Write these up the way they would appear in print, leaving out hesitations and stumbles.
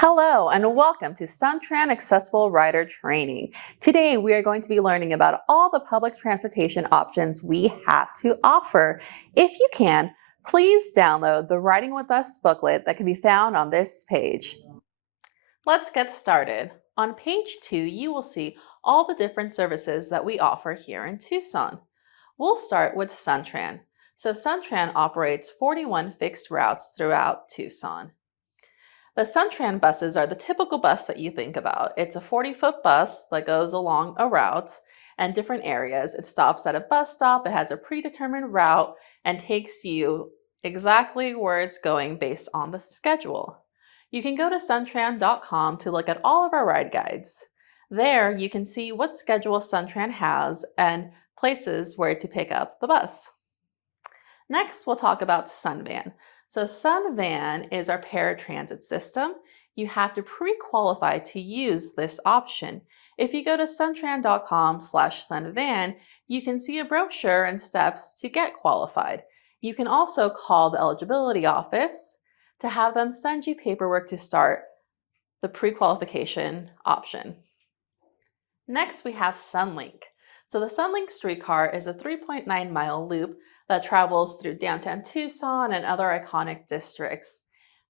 Hello and welcome to Suntran Accessible Rider Training. Today we are going to be learning about all the public transportation options we have to offer. If you can, please download the Riding With Us booklet that can be found on this page. Let's get started. On page 2, you will see all the different services that we offer here in Tucson. We'll start with Suntran. So Suntran operates 41 fixed routes throughout Tucson. The Suntran buses are the typical bus that you think about. It's a 40-foot bus that goes along a route and different areas. It stops at a bus stop, it has a predetermined route, and takes you exactly where it's going based on the schedule. You can go to suntran.com to look at all of our ride guides. There you can see what schedule Suntran has and places where to pick up the bus. Next, we'll talk about Sunvan. So Sunvan is our paratransit system. You have to pre-qualify to use this option. If you go to suntran.com/sunvan, you can see a brochure and steps to get qualified. You can also call the eligibility office to have them send you paperwork to start the pre-qualification option. Next, we have Sunlink. So the Sunlink streetcar is a 3.9-mile loop that travels through downtown Tucson and other iconic districts.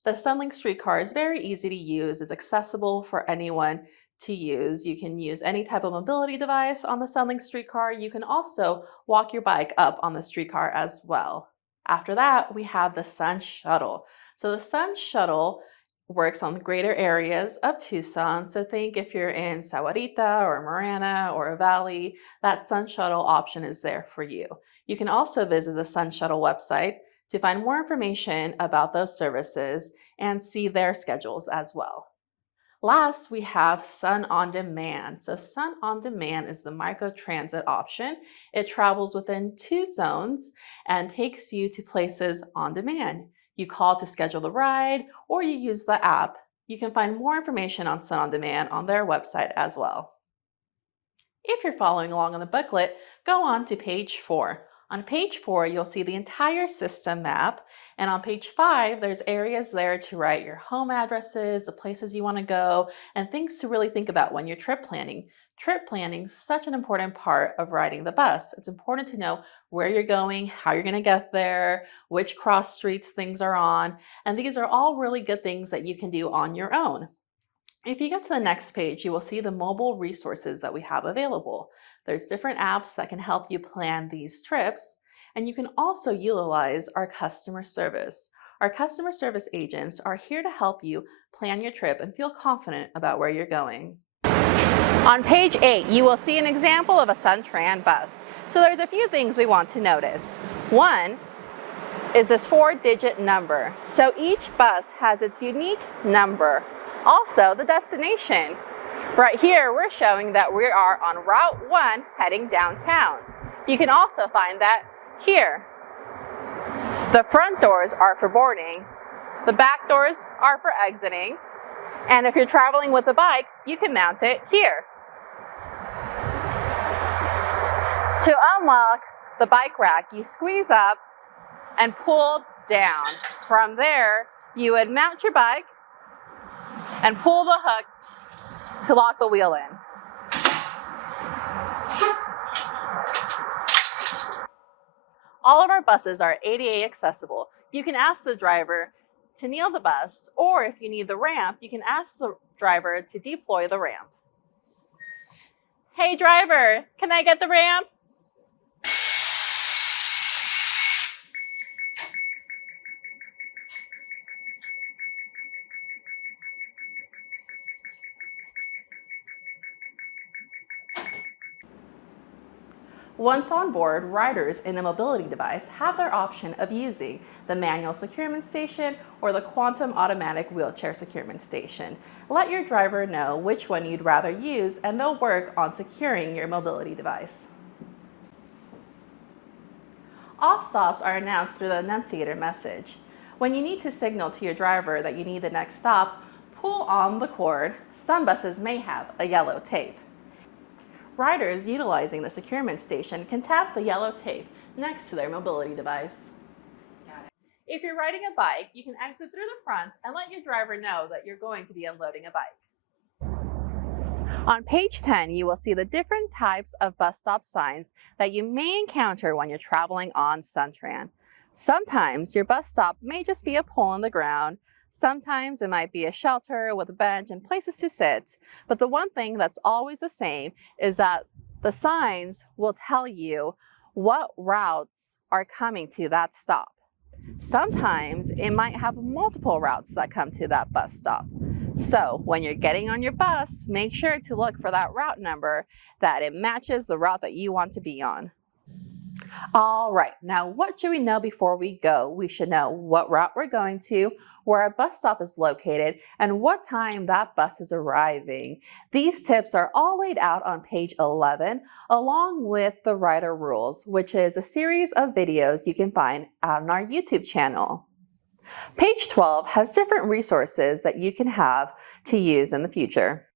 The Sunlink streetcar is very easy to use. It's accessible for anyone to use. You can use any type of mobility device on the Sunlink streetcar. You can also walk your bike up on the streetcar as well. After that, we have the Sun Shuttle. So the Sun Shuttle works on the greater areas of Tucson. So think if you're in Sahuarita or Marana or a valley, that Sun Shuttle option is there for you. You can also visit the Sun Shuttle website to find more information about those services and see their schedules as well. Last, we have Sun On Demand. So Sun On Demand is the microtransit option. It travels within 2 zones and takes you to places on demand. You call to schedule the ride or you use the app. You can find more information on Sun On Demand on their website as well. If you're following along on the booklet, go on to page 4. On page 4, you'll see the entire system map, and on page 5, there's areas there to write your home addresses, the places you want to go, and things to really think about when you're trip planning. Trip planning is such an important part of riding the bus. It's important to know where you're going, how you're going to get there, which cross streets things are on, and these are all really good things that you can do on your own. If you get to the next page, you will see the mobile resources that we have available. There's different apps that can help you plan these trips, and you can also utilize our customer service. Our customer service agents are here to help you plan your trip and feel confident about where you're going. On page 8, you will see an example of a Suntran bus. So there's a few things we want to notice. One is this 4-digit number. So each bus has its unique number. Also, the destination. Right here, we're showing that we are on Route 1 heading downtown. You can also find that here. The front doors are for boarding. The back doors are for exiting. And if you're traveling with a bike, you can mount it here. To unlock the bike rack, you squeeze up and pull down. From there, you would mount your bike and pull the hook to lock the wheel in. All of our buses are ADA accessible. You can ask the driver to kneel the bus, or if you need the ramp, you can ask the driver to deploy the ramp. Hey driver, can I get the ramp? Once on board, riders in a mobility device have their option of using the manual securement station or the quantum automatic wheelchair securement station. Let your driver know which one you'd rather use and they'll work on securing your mobility device. Off stops are announced through the annunciator message. When you need to signal to your driver that you need the next stop, pull on the cord. Some buses may have a yellow tape. Riders utilizing the securement station can tap the yellow tape next to their mobility device. If you're riding a bike, you can exit through the front and let your driver know that you're going to be unloading a bike. On page 10, you will see the different types of bus stop signs that you may encounter when you're traveling on Suntran. Sometimes your bus stop may just be a pole in the ground. Sometimes it might be a shelter with a bench and places to sit. But the one thing that's always the same is that the signs will tell you what routes are coming to that stop. Sometimes it might have multiple routes that come to that bus stop. So when you're getting on your bus, make sure to look for that route number that it matches the route that you want to be on. All right, now what should we know before we go? We should know what route we're going to, where our bus stop is located, and what time that bus is arriving. These tips are all laid out on page 11, along with the rider rules, which is a series of videos you can find on our YouTube channel. Page 12 has different resources that you can have to use in the future.